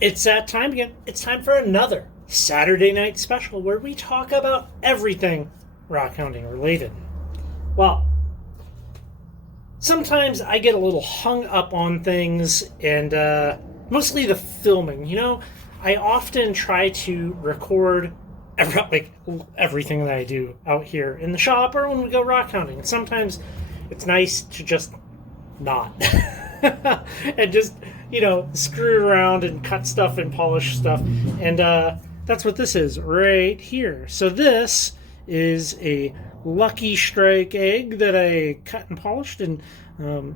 It's that time again. It's time for another Saturday night special where we talk about everything rock hounding related. Well, sometimes I get a little hung up on things and mostly the filming. I often try to record everything that I do out here in the shop or when we go rock hounding. And sometimes it's nice to just not. And just, screw around and cut stuff and polish stuff. And that's what this is right here. So this is a Lucky Strike egg that I cut and polished, and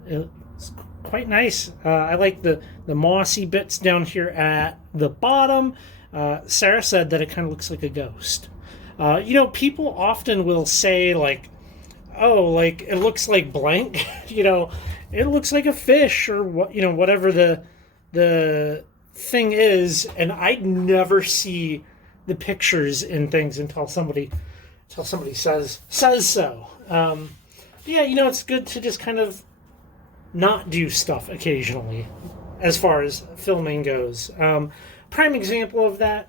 it's quite nice. I like the mossy bits down here at the bottom. Sarah said that it kind of looks like a ghost. People often will say, it looks like blank. It looks like a fish or whatever the thing is, and I never see the pictures in things until somebody says so. It's good to just kind of not do stuff occasionally as far as filming goes. Prime example of that,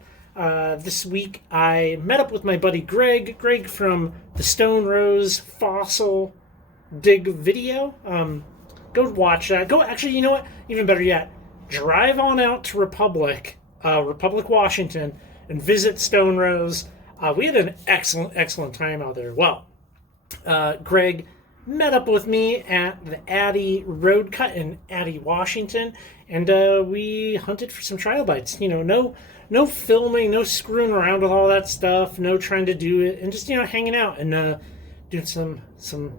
this week I met up with my buddy Greg from the Stonerose fossil dig video. Go watch that. Actually, you know what? Even better yet, drive on out to Republic, Washington, and visit Stonerose. We had an excellent time out there. Well, Greg met up with me at the Addy Road Cut in Addy, Washington, and we hunted for some trial bites. No filming, no screwing around with all that stuff, no trying to do it, and just hanging out and doing some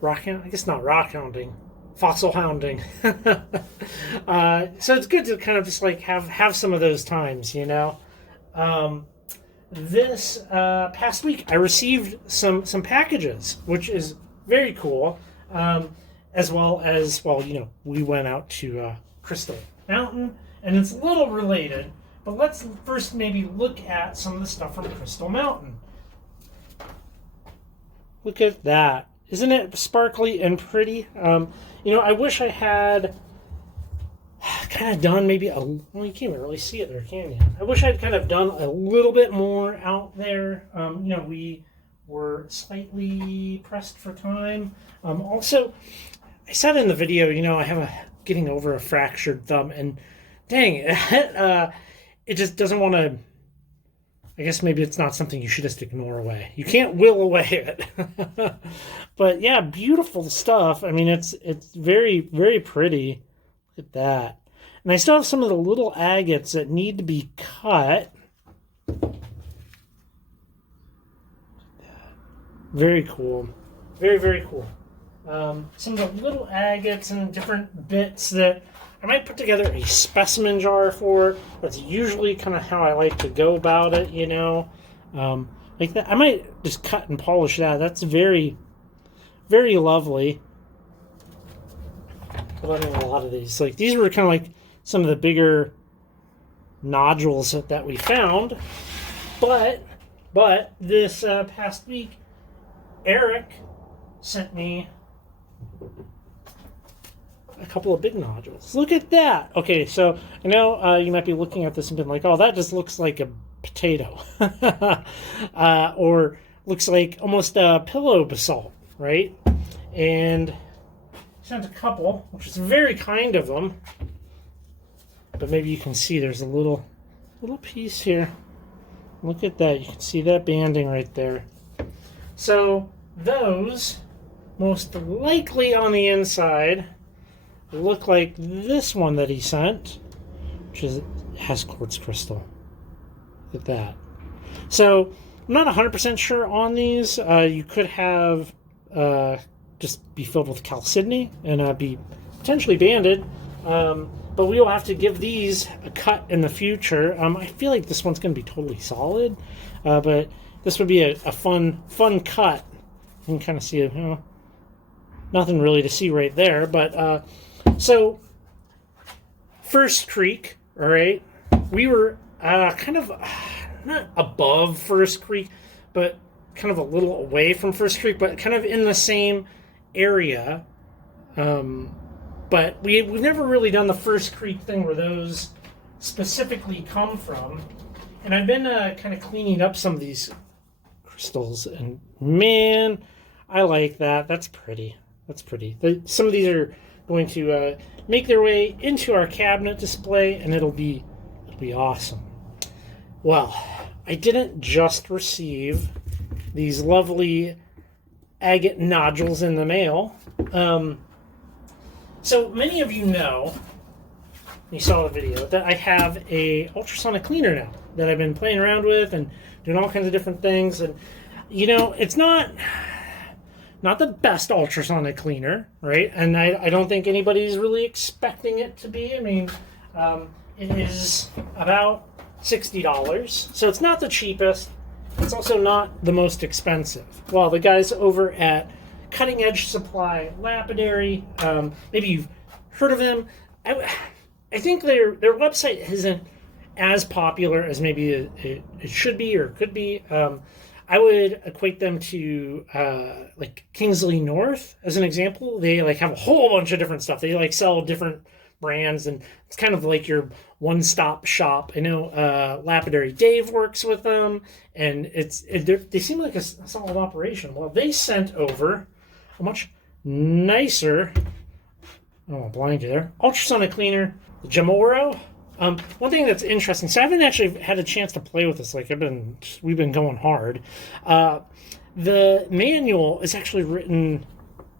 rock hounding. I guess not rock hounding, fossil hounding. So it's good to kind of just have some of those times. This past week I received some packages, which is very cool. As well as we went out to Crystal Mountain, and it's a little related. But let's first maybe look at some of the stuff from Crystal Mountain. Look at that. Isn't it sparkly and pretty? I wish I had kind of done maybe you can't even really see it there, can you? I wish I'd kind of done a little bit more out there. We were slightly pressed for time. Also, I said in the video, I have getting over a fractured thumb, and dang, it just doesn't want to. I guess maybe it's not something you should just ignore away. You can't will away it. But yeah, beautiful stuff. I mean, it's very, very pretty. Look at that. And I still have some of the little agates that need to be cut. Very cool. Very, very cool. Some of the little agates and different bits that I might put together a specimen jar for. That's usually kind of how I like to go about it, like that. I might just cut and polish that. That's very, very lovely. I love a lot of these. These were kind of like some of the bigger nodules that we found. But this past week, Eric sent me a couple of big nodules. Look at that. Okay, so I know you might be looking at this and being like, oh, that just looks like a potato. Or looks like almost a pillow basalt, right? And sent a couple, which is very kind of them. But maybe you can see there's a little piece here. Look at that. You can see that banding right there. So those, most likely on the inside, look like this one that he sent, which has quartz crystal. Look at that. So I'm not 100% sure on these. You could have just be filled with chalcedony and be potentially banded. But we will have to give these a cut in the future. I feel like this one's going to be totally solid, but this would be a fun cut. You can kind of see it. Nothing really to see right there, but so First Creek, all right. We were kind of not above First Creek, but kind of a little away from First Creek, but kind of in the same area. But we've never really done the First Creek thing where those specifically come from. And I've been kind of cleaning up some of these crystals, and man, I like that. That's pretty. That's pretty. Some of these are going to make their way into our cabinet display, and it'll be awesome. Well, I didn't just receive these lovely agate nodules in the mail. So many of you know, you saw the video, that I have a ultrasonic cleaner now that I've been playing around with and doing all kinds of different things. And you know, it's not the best ultrasonic cleaner, right? And I don't think anybody's really expecting it to be. I mean, it is about $60, so it's not the cheapest. It's also not the most expensive. Well, the guys over at Cutting Edge Supply, Lapidary, maybe you've heard of them. I think their website isn't as popular as maybe it should be or could be. I would equate them to like Kingsley North as an example. They like have a whole bunch of different stuff. They like sell different brands, and it's kind of like your one-stop shop. I know Lapidary Dave works with them, and they seem like a solid operation. Well, they sent over a much nicer, I don't want to blind you there, ultrasonic cleaner, the Gemoro. One thing that's interesting, so I haven't actually had a chance to play with this. Like we've been going hard. The manual is actually written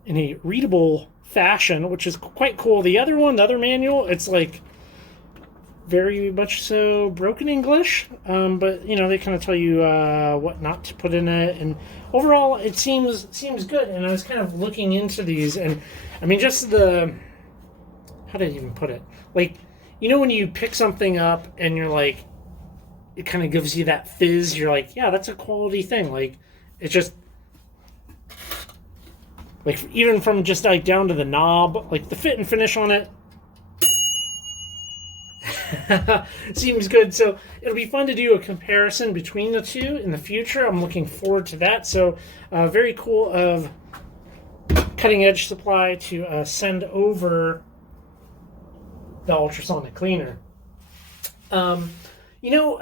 in a readable fashion, which is quite cool. The other manual, it's like very much so broken English, but you know, they kind of tell you what not to put in it, and overall it seems good. And I was kind of looking into these, and I mean, just how did I even put it? Like, you know, when you pick something up and you're like, it kind of gives you that fizz, you're like, yeah, that's a quality thing. Like, it's just like, even from just like down to the knob, like the fit and finish on it seems good. So it'll be fun to do a comparison between the two in the future. I'm looking forward to that. So very cool of Cutting Edge Supply to send over the ultrasonic cleaner. You know,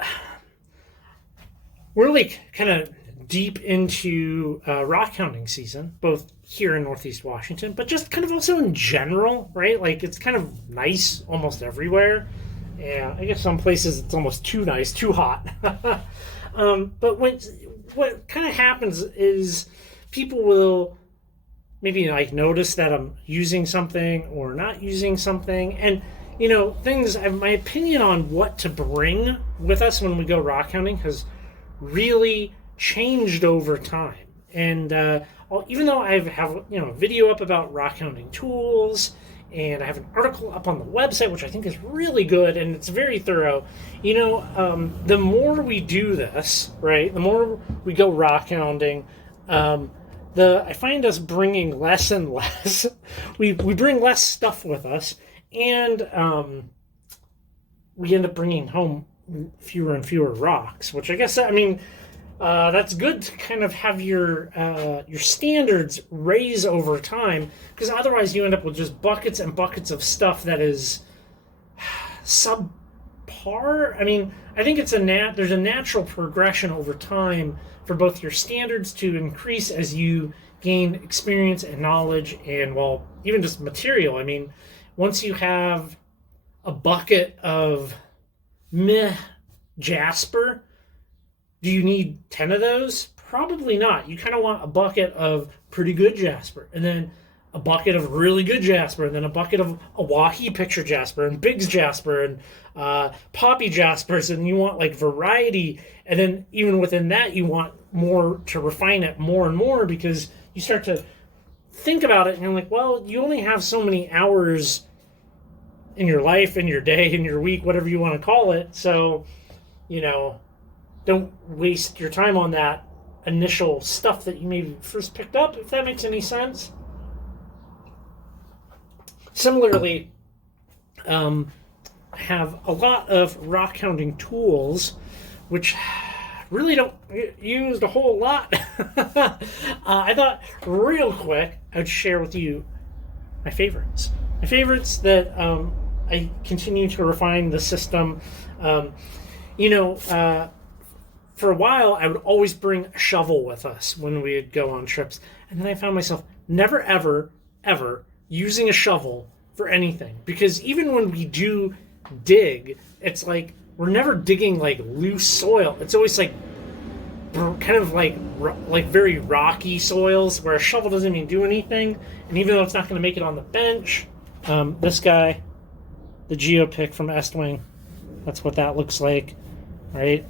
we're like kind of deep into rockhounding season, both here in Northeast Washington, but just kind of also in general, right? Like, it's kind of nice almost everywhere. Yeah, I guess some places it's almost too nice, too hot. But what kind of happens is people will maybe like notice that I'm using something or not using something, and you know, my opinion on what to bring with us when we go rockhounding has really changed over time. And even though I have a video up about rockhounding tools, and I have an article up on the website, which I think is really good, and it's very thorough. You know, the more we do this, right, the more we go rockhounding, I find us bringing less and less. we bring less stuff with us, and we end up bringing home fewer and fewer rocks, which I guess, I mean, that's good to kind of have your standards raise over time, because otherwise you end up with just buckets and buckets of stuff that is subpar. I mean, I think there's a natural progression over time for both your standards to increase as you gain experience and knowledge, and well, even just material. I mean, once you have a bucket of meh jasper, do you need 10 of those? Probably not. You kind of want a bucket of pretty good jasper, and then a bucket of really good jasper, and then a bucket of Awahi picture jasper, and Biggs jasper, and Poppy jaspers, and you want like variety. And then even within that, you want more to refine it more and more, because you start to think about it, and you're like, well, you only have so many hours in your life, in your day, in your week, whatever you want to call it. So, you know, don't waste your time on that initial stuff that you maybe first picked up, if that makes any sense. Similarly, I have a lot of rockhounding tools, which really don't use a whole lot. I thought real quick I'd share with you my favorites. My favorites that I continue to refine the system. You know, for a while, I would always bring a shovel with us when we'd go on trips. And then I found myself never, ever, ever using a shovel for anything. Because even when we do dig, it's like we're never digging like loose soil. It's always like kind of like very rocky soils where a shovel doesn't even do anything. And even though it's not going to make it on the bench, this guy, the Geopick from Estwing, that's what that looks like, right?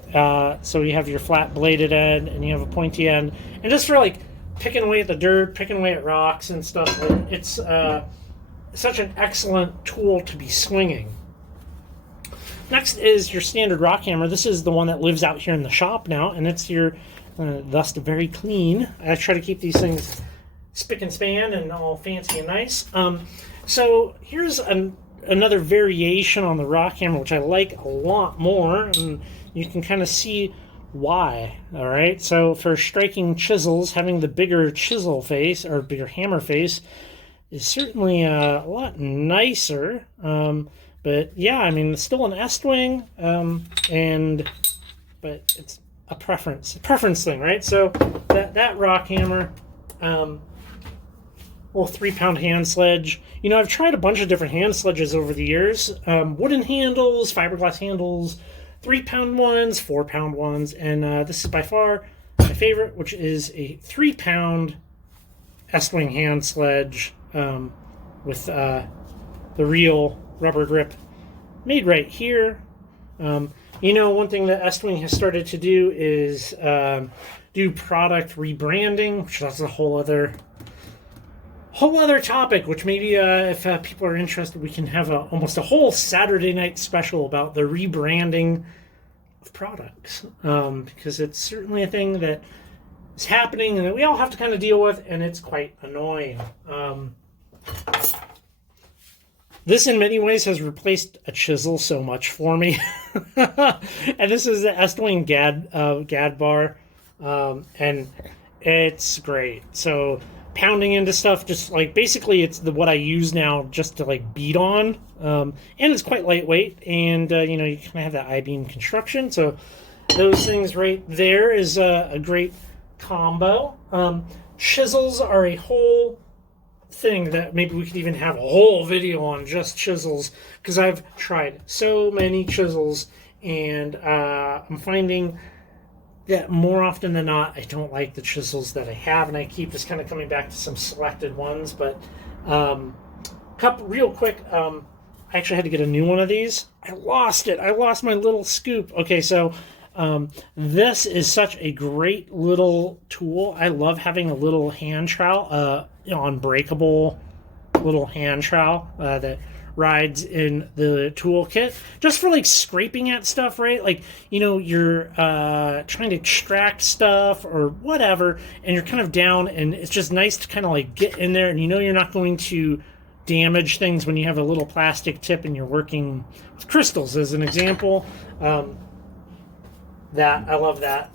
So you have your flat bladed end and you have a pointy end, and just for like picking away at the dirt, picking away at rocks and stuff, like, it's such an excellent tool to be swinging. Next is your standard rock hammer. This is the one that lives out here in the shop now, and it's your thus very clean. I try to keep these things spick and span and all fancy and nice. So here's another variation on the rock hammer, which I like a lot more, and you can kind of see why. All right, so for striking chisels, having the bigger chisel face or bigger hammer face is certainly a lot nicer. But yeah, I mean, it's still an Estwing, but it's a preference thing, right? So that rock hammer, little 3-pound hand sledge. You know, I've tried a bunch of different hand sledges over the years. Wooden handles, fiberglass handles, 3-pound ones, 4-pound ones, and this is by far my favorite, which is a 3-pound Estwing hand sledge with the real rubber grip made right here. You know, one thing that Estwing has started to do is do product rebranding, which that's a whole other topic, which maybe if people are interested, we can have almost a whole Saturday night special about the rebranding of products, because it's certainly a thing that is happening and that we all have to kind of deal with, and it's quite annoying. This, in many ways, has replaced a chisel so much for me. And this is the Estwing Gad bar, and it's great. So pounding into stuff, just like basically it's what I use now just to like beat on, and it's quite lightweight, and you know, you kind of have that I-beam construction. So those things right there is a great combo. Chisels are a whole thing that maybe we could even have a whole video on, just chisels, because I've tried so many chisels, and I'm finding that more often than not I don't like the chisels that I have, and I keep just kind of coming back to some selected ones. But real quick, I actually had to get a new one of these. I lost my little scoop. Okay, so this is such a great little tool. I love having a little hand trowel, unbreakable little hand trowel that rides in the toolkit, just for like scraping at stuff, right? Like, you know, you're trying to extract stuff or whatever, and you're kind of down, and it's just nice to kind of like get in there, and you know you're not going to damage things when you have a little plastic tip and you're working with crystals, as an example. That I love that.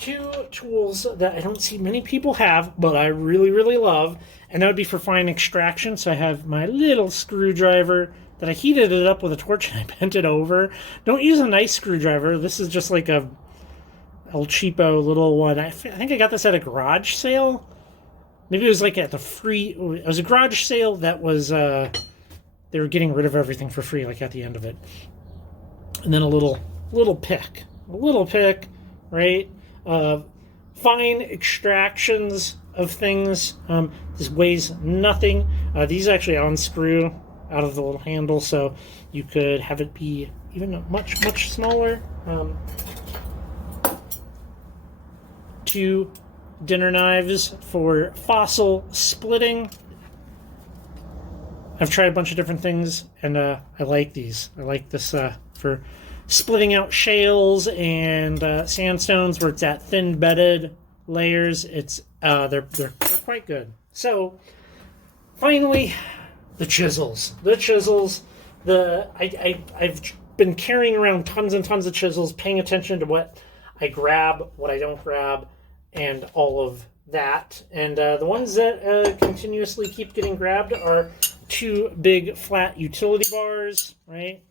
Two tools that I don't see many people have, but I really, really love, and that would be for fine extraction. So I have my little screwdriver that I heated it up with a torch and I bent it over. Don't use a nice screwdriver. This is just like a El Cheapo little one. I think I got this at a garage sale. Maybe it was like at it was a garage sale that was, they were getting rid of everything for free, like at the end of it. And then a little pick. A little pick, right? Fine extractions of things. This weighs nothing. These actually unscrew out of the little handle, so you could have it be even much, much smaller. 2 dinner knives for fossil splitting. I've tried a bunch of different things, and I like these. I like this for splitting out shales and sandstones where it's at thin bedded layers. It's they're quite good. So finally, the chisels. I've been carrying around tons and tons of chisels, paying attention to what I grab, what I don't grab, and all of that. And the ones that continuously keep getting grabbed are 2 big flat utility bars, right?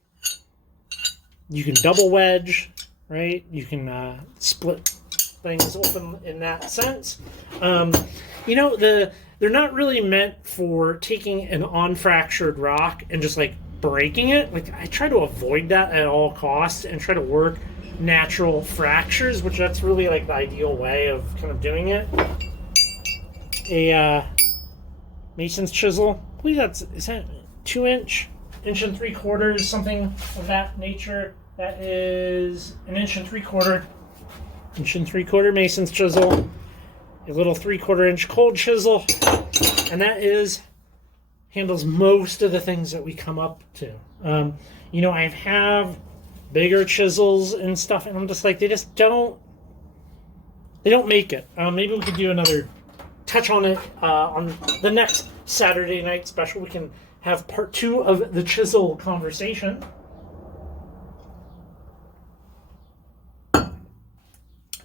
You can double wedge, right? You can split things open in that sense. You know, they're not really meant for taking an unfractured rock and just like breaking it. Like, I try to avoid that at all costs and try to work natural fractures, which that's really like the ideal way of kind of doing it. A mason's chisel, I believe is that 2-inch, 1 3/4, something of that nature. That is 1 3/4 inch, 1 3/4 mason's chisel, a little 3/4 inch cold chisel, and that handles most of the things that we come up to. You know, I have bigger chisels and stuff, and I'm just like, they don't make it. Maybe we could do another touch on it on the next Saturday night special. We can have part 2 of the chisel conversation.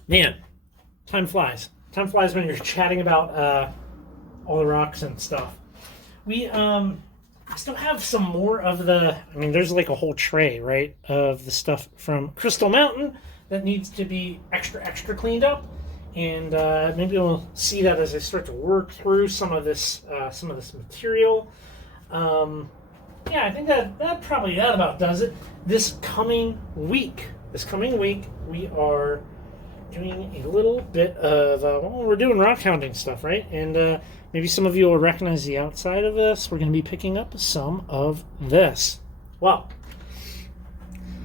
Man, time flies. Time flies when you're chatting about all the rocks and stuff. We still have some more of the, I mean, there's like a whole tray, right, of the stuff from Crystal Mountain that needs to be extra cleaned up. And maybe we'll see that as I start to work through some of this material. Yeah, I think that about does it. This coming week, we are doing a little bit of, we're doing rock hounding stuff, right? And maybe some of you will recognize the outside of this. We're going to be picking up some of this. Well,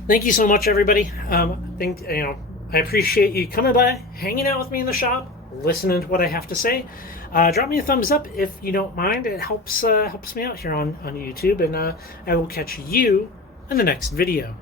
thank you so much, everybody. I appreciate you coming by, hanging out with me in the shop, listening to what I have to say. Drop me a thumbs up if you don't mind. It helps me out here on YouTube, and I will catch you in the next video.